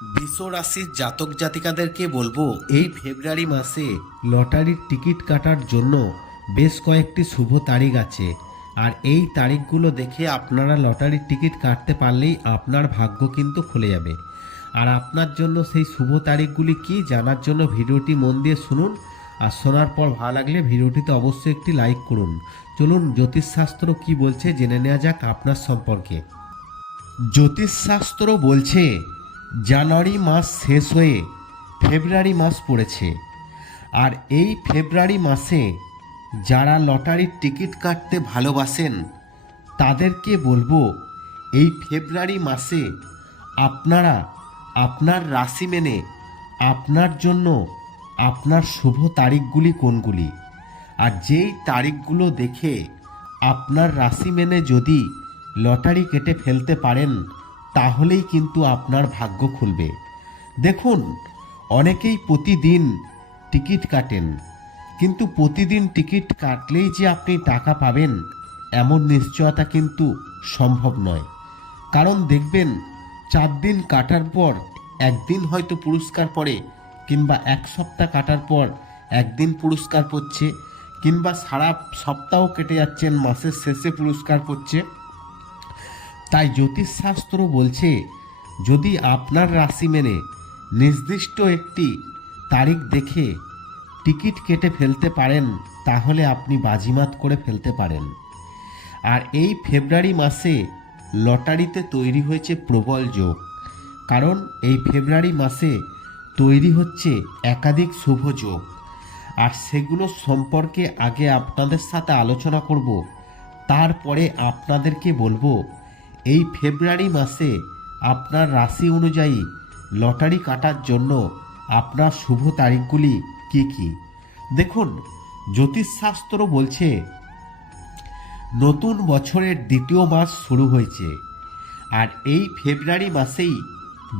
বৃষ রাশির জাতক জাতিকাদেরকে বলবো, এই ফেব্রুয়ারি মাসে লটারির টিকিট কাটার জন্য বেশ কয়েকটি শুভ তারিখ আছে। আর এই তারিখগুলো দেখে আপনারা লটারির টিকিট কাটতে পারলেই আপনার ভাগ্য কিন্তু খুলে যাবে। আর আপনার জন্য সেই শুভ তারিখগুলি কি জানার জন্য ভিডিওটি মন দিয়ে শুনুন। আর শোনার পর ভালো লাগলে ভিডিওটিতে অবশ্যই একটি লাইক করুন। চলুন জ্যোতিষশাস্ত্র কি বলছে জেনে নেওয়া যাক আপনার সম্পর্কে। জ্যোতিষশাস্ত্র বলছে জানুয়ারি মাস শেষ হয়ে ফেব্রুয়ারি মাস পড়েছে। আর এই ফেব্রুয়ারি মাসে যারা লটারির টিকিট কাটতে ভালোবাসেন তাদেরকে বলবো, এই ফেব্রুয়ারি মাসে আপনারা আপনার রাশি মেনে আপনার জন্য আপনার শুভ তারিখগুলি কোনগুলি, আর যেই তারিখগুলো দেখে আপনার রাশি মেনে যদি লটারি কেটে ফেলতে পারেন তাহলেই কিন্তু আপনার ভাগ্য খুলবে। দেখুন, অনেকেই প্রতিদিন টিকিট কাটেন, কিন্তু প্রতিদিন টিকিট কাটলেই যে আপনি টাকা পাবেন এমন নিশ্চয়তা কিন্তু সম্ভব নয়। কারণ দেখবেন 4 দিন কাটার পর একদিন হয়তো পুরস্কার পড়ে, কিংবা এক সপ্তাহ কাটার পর একদিন পুরস্কার পড়ছে, কিংবা সারা সপ্তাহ কেটে যাচ্ছেন মাসের শেষে পুরস্কার পড়ছে। তাই জ্যোতিষশাস্ত্র বলছে, যদি আপনার রাশি মেনে নির্দিষ্ট একটি তারিখ দেখে টিকিট কেটে ফেলতে পারেন তাহলে আপনি বাজিমাত করে ফেলতে পারেন। আর এই ফেব্রুয়ারি মাসে লটারিতে তৈরি হয়েছে প্রবল যোগ। কারণ এই ফেব্রুয়ারি মাসে তৈরি হচ্ছে একাধিক শুভ যোগ। আর সেগুলো সম্পর্কে আগে আপনাদের সাথে আলোচনা করব, তারপরে আপনাদেরকে বলবো এই ফেব্রুয়ারি মাসে আপনার রাশি অনুযায়ী লটারি কাটার জন্য আপনার শুভ তারিখগুলি কি কি। দেখুন, জ্যোতিষশাস্ত্র বলছে নতুন বছরের দ্বিতীয় মাস শুরু হয়েছে। আর এই ফেব্রুয়ারি মাসেই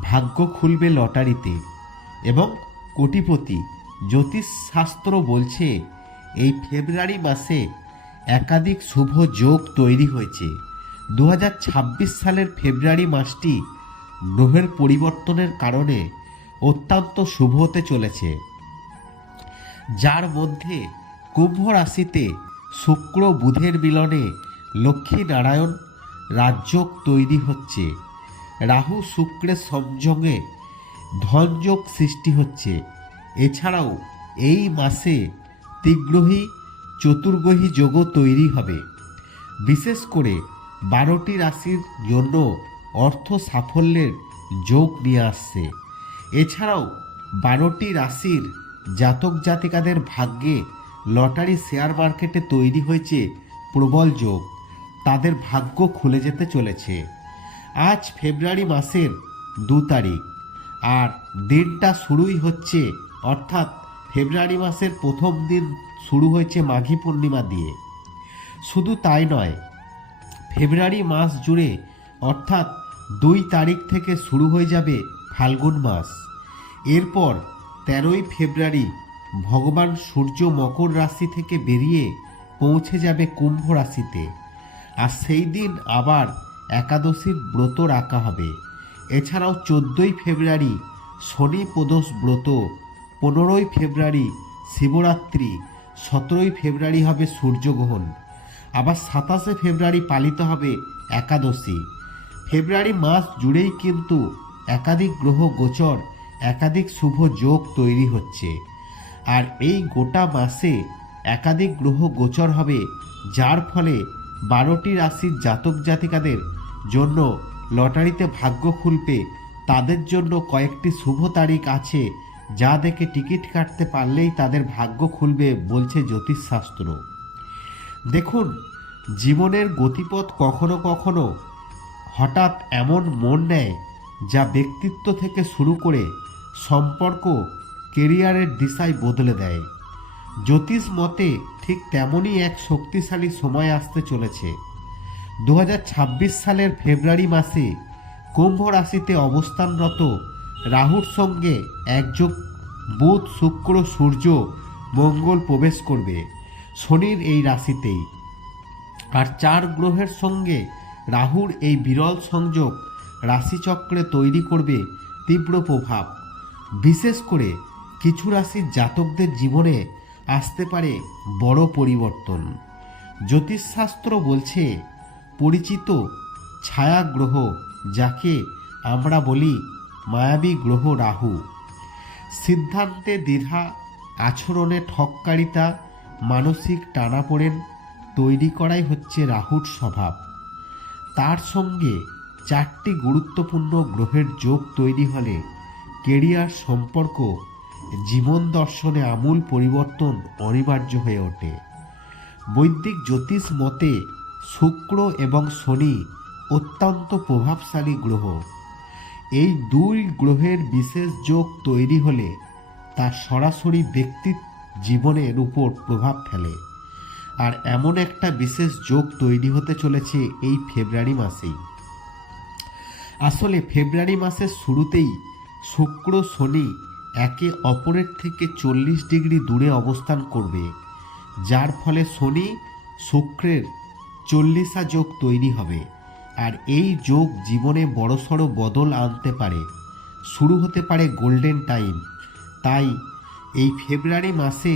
ভাগ্য খুলবে লটারিতে এবং কোটিপতি। জ্যোতিষশাস্ত্র বলছে এই ফেব্রুয়ারি মাসে একাধিক শুভ যোগ তৈরি হয়েছে। 2026 সালের ফেব্রুয়ারি মাসটি গ্রহের পরিবর্তনের কারণে অত্যন্ত শুভ হতে চলেছে, যার মধ্যে কুম্ভ রাশিতে শুক্র বুধের মিলনে লক্ষ্মী নারায়ণ রাজযোগ তৈরি হচ্ছে। রাহু শুক্রের সংযোগে ধনযোগ সৃষ্টি হচ্ছে। এছাড়াও এই মাসে ত্রিগ্রহী চতুর্গ্রহী যোগও তৈরি হবে। বিশেষ করে 12টি রাশির জন্য অর্থ সাফল্যের যোগ নিয়ে আসছে। এছাড়াও 12টি রাশির জাতক জাতিকাদের ভাগ্যে লটারি শেয়ার মার্কেটে তৈরি হয়েছে প্রবল যোগ। তাদের ভাগ্য খুলে যেতে চলেছে। আজ ফেব্রুয়ারি মাসের 2 তারিখ, আর দিনটা শুরুই হচ্ছে, অর্থাৎ ফেব্রুয়ারি মাসের প্রথম দিন শুরু হয়েছে মাঘী পূর্ণিমা দিয়ে। শুধু তাই নয়, ফেব্রুয়ারি মাস জুড়ে অর্থাৎ 2 তারিখ থেকে শুরু হয়ে যাবে ফাল্গুন মাস। এরপর 13ই ফেব্রুয়ারি ভগবান সূর্য মকর রাশি থেকে বেরিয়ে পৌঁছে যাবে কুম্ভ রাশিতে। আর সেই দিন আবার একাদশীর ব্রত রাখা হবে। এছাড়াও 14ই ফেব্রুয়ারি শনি প্রদোষ ব্রত, 15ই ফেব্রুয়ারি শিবরাত্রি, 17ই ফেব্রুয়ারি হবে সূর্যগ্রহণ, আবার 27শে ফেব্রুয়ারি পালিত হবে একাদশী। ফেব্রুয়ারি মাস জুড়েই কিন্তু একাধিক গ্রহ গোচর, একাধিক শুভ যোগ তৈরি হচ্ছে। আর এই গোটা মাসে একাধিক গ্রহ গোচর হবে, যার ফলে 12টি রাশির জাতক জাতিকাদের জন্য লটারিতে ভাগ্য খুলবে। তাদের জন্য কয়েকটি শুভ তারিখ আছে যা দেখে টিকিট কাটতে পারলেই তাদের ভাগ্য খুলবে বলছে জ্যোতিষশাস্ত্র। দেখুন, জীবনের গতিপথ কখনো কখনো হঠাৎ এমন মোড় নেয় যা ব্যক্তিত্ব থেকে শুরু করে সম্পর্ক, কেরিয়ারের দিশায় বদলে দেয়। জ্যোতিষ মতে ঠিক তেমনই এক শক্তিশালী সময় আসতে চলেছে। 2026 সালের ফেব্রুয়ারি মাসে কুম্ভ রাশিতে অবস্থানরত রাহুর সঙ্গে একযোগ বুধ শুক্র সূর্য মঙ্গল প্রবেশ করবে শনির এই রাশিতেই। আর 4 গ্রহের সঙ্গে রাহুর এই বিরল সংযোগ রাশিচক্রে তৈরি করবে তীব্র প্রভাব। বিশেষ করে কিছু রাশির জাতকদের জীবনে আসতে পারে বড় পরিবর্তন। জ্যোতিষশাস্ত্র বলছে পরিচিত ছায়া গ্রহ, যাকে আমরা বলি মায়াবী গ্রহ রাহু, সিদ্ধান্তে দ্বিধা, আচরণে ঠককারিতা, মানসিক টানাপোড়েন তৈরি করাই হচ্ছে রাহুর স্বভাব। তার সঙ্গে 4টি গুরুত্বপূর্ণ গ্রহের যোগ তৈরি হলে কেরিয়ার, সম্পর্ক, জীবন দর্শনে আমূল পরিবর্তন অনিবার্য হয়ে ওঠে। বৈদিক জ্যোতিষ মতে শুক্র এবং শনি অত্যন্ত প্রভাবশালী গ্রহ। এই দুই গ্রহের বিশেষ যোগ তৈরি হলে তা সরাসরি ব্যক্তির জীবনের উপর প্রভাব ফেলে। আর এমন একটা বিশেষ যোগ তৈরি হতে চলেছে এই ফেব্রুয়ারি মাসেই। আসলে ফেব্রুয়ারি মাসের শুরুতেই শুক্র শনি একে অপরের থেকে 40 ডিগ্রি দূরে অবস্থান করবে, যার ফলে শনি শুক্রের 40 যোগ তৈরি হবে। আর এই যোগ জীবনে বড়সড় বদল আনতে পারে, শুরু হতে পারে গোল্ডেন টাইম। তাই এই ফেব্রুয়ারি মাসে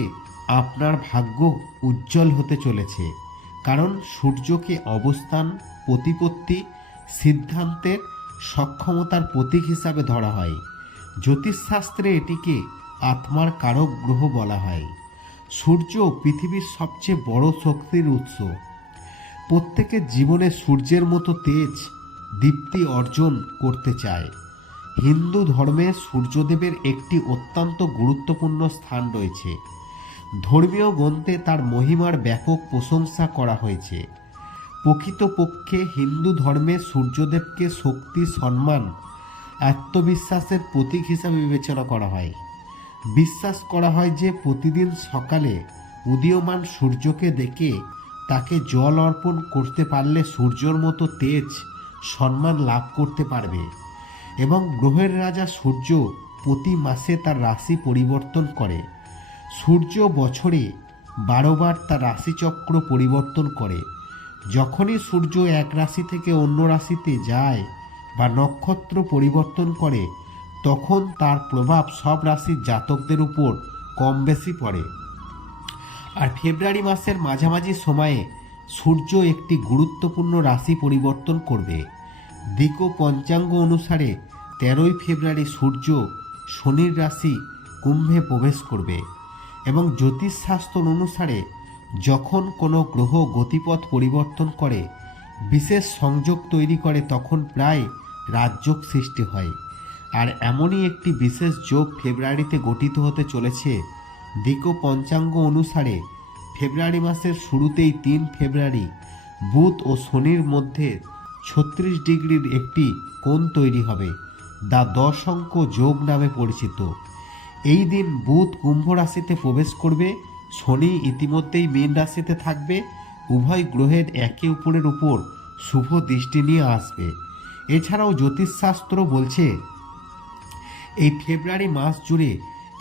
আপনার ভাগ্য উজ্জ্বল হতে চলেছে, কারণ সূর্যকে অবস্থান, প্রতিপত্তি, সিদ্ধান্তের সক্ষমতার প্রতীক হিসাবে ধরা হয়। জ্যোতিষশাস্ত্রে এটিকে আত্মার কারক গ্রহ বলা হয়। সূর্য পৃথিবীর সবচেয়ে বড় শক্তির উৎস। প্রত্যেকের জীবনে সূর্যের মতো তেজ, দীপ্তি অর্জন করতে চায়। হিন্দু ধর্মে সূর্যদেবের একটি অত্যন্ত গুরুত্বপূর্ণ স্থান রয়েছে। ধর্মীয় গ্রন্থে তার মহিমার ব্যাপক প্রশংসা করা হয়েছে। প্রকৃতপক্ষে হিন্দু ধর্মে সূর্যদেবকে শক্তি, সম্মান, আত্মবিশ্বাসের প্রতীক হিসাবে বিবেচনা করা হয়। বিশ্বাস করা হয় যে প্রতিদিন সকালে উদীয়মান সূর্যকে দেখে তাকে জল অর্পণ করতে পারলে সূর্যর মতো তেজ, সম্মান লাভ করতে পারবে। এবং গ্রহের রাজা সূর্য প্রতি মাসে তার রাশি পরিবর্তন করে। সূর্য বছরে 12 বার তার রাশিচক্র পরিবর্তন করে। যখনই সূর্য এক রাশি থেকে অন্য রাশিতে যায় বা নক্ষত্র পরিবর্তন করে, তখন তার প্রভাব সব রাশির জাতকদের উপর কম বেশি পড়ে। আর ফেব্রুয়ারি মাসের মাঝামাঝি সময়ে সূর্য একটি গুরুত্বপূর্ণ রাশি পরিবর্তন করবে। দিক ও পঞ্চাঙ্গ অনুসারে 13ই ফেব্রুয়ারি সূর্য শনির রাশি কুম্ভে প্রবেশ করবে। এবং জ্যোতিষশাস্ত্র অনুসারে যখন কোনো গ্রহ গতিপথ পরিবর্তন করে, বিশেষ সংযোগ তৈরি করে, তখন প্রায় রাজযোগ সৃষ্টি হয়। আর এমনই একটি বিশেষ যোগ ফেব্রুয়ারিতে গঠিত হতে চলেছে। দিক ও পঞ্চাঙ্গ অনুসারে ফেব্রুয়ারি মাসের শুরুতেই 3 ফেব্রুয়ারি বুধ ও শনির মধ্যে 36 ডিগ্রির একটি কোণ তৈরি হবে, দ্য 10 অঙ্ক যোগ নামে পরিচিত। এই দিন বুধ কুম্ভ রাশিতে প্রবেশ করবে, শনি ইতিমধ্যেই মীন রাশিতে থাকবে। উভয় গ্রহের একে অপরের উপর শুভ দৃষ্টি নিয়ে আসবে। এছাড়াও জ্যোতিষশাস্ত্র বলছে এই ফেব্রুয়ারি মাস জুড়ে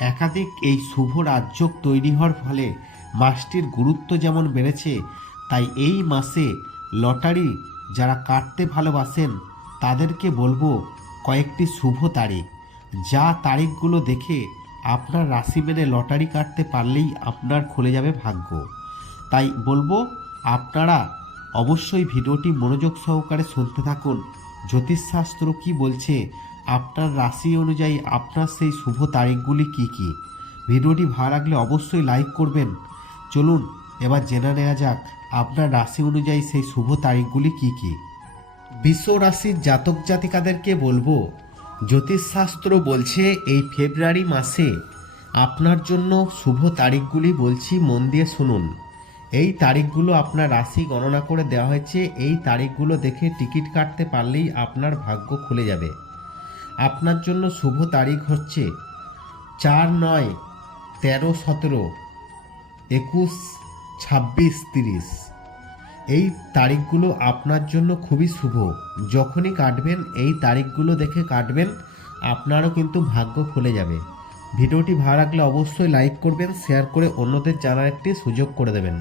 একাধিক এই শুভ রাজযোগ তৈরি হওয়ার ফলে মাসটির গুরুত্ব যেমন বেড়েছে, তাই এই মাসে লটারি যারা কাটতে ভালোবাসেন তাদেরকে বলবো কয়েকটি শুভ তারিখ, যা তারিখগুলো দেখে আপনার রাশি মেনে লটারি কাটতে পারলেই আপনার খুলে যাবে ভাগ্য। তাই বলবো আপনারা অবশ্যই ভিডিওটি মনোযোগ সহকারে শুনতে থাকুন। জ্যোতিষশাস্ত্র কি বলছে, আপনার রাশি অনুযায়ী আপনার সেই শুভ তারিখগুলি কি কি। ভিডিওটি ভালো লাগলে অবশ্যই লাইক করবেন। চলুন এবার জেনে নেওয়া যাক আপনার রাশি অনুযায়ী সেই শুভ তারিখগুলি কি কি। বৃষ রাশির জাতক জাতিকাদেরকে বলবো, জ্যোতিষশাস্ত্র বলছে এই ফেব্রুয়ারি মাসে আপনার জন্য শুভ তারিখগুলি বলছি, মন দিয়ে শুনুন। এই তারিখগুলো আপনার রাশি গণনা করে দেওয়া হয়েছে। এই তারিখগুলো দেখে টিকিট কাটতে পারলেই আপনার ভাগ্য খুলে যাবে। আপনার জন্য শুভ তারিখ হচ্ছে 4, 9, 13, 17, 21, 26, 30। এই তারিখগুলো আপনার জন্য খুবই শুভ। যখনই কাটবেন এই তারিখগুলো দেখে কাটবেন, আপনারও কিন্তু ভাগ্য খুলে যাবে। ভিডিওটি ভালো লাগলে অবশ্যই লাইক করবেন, শেয়ার করে অন্যদের জানার একটি সুযোগ করে দেবেন।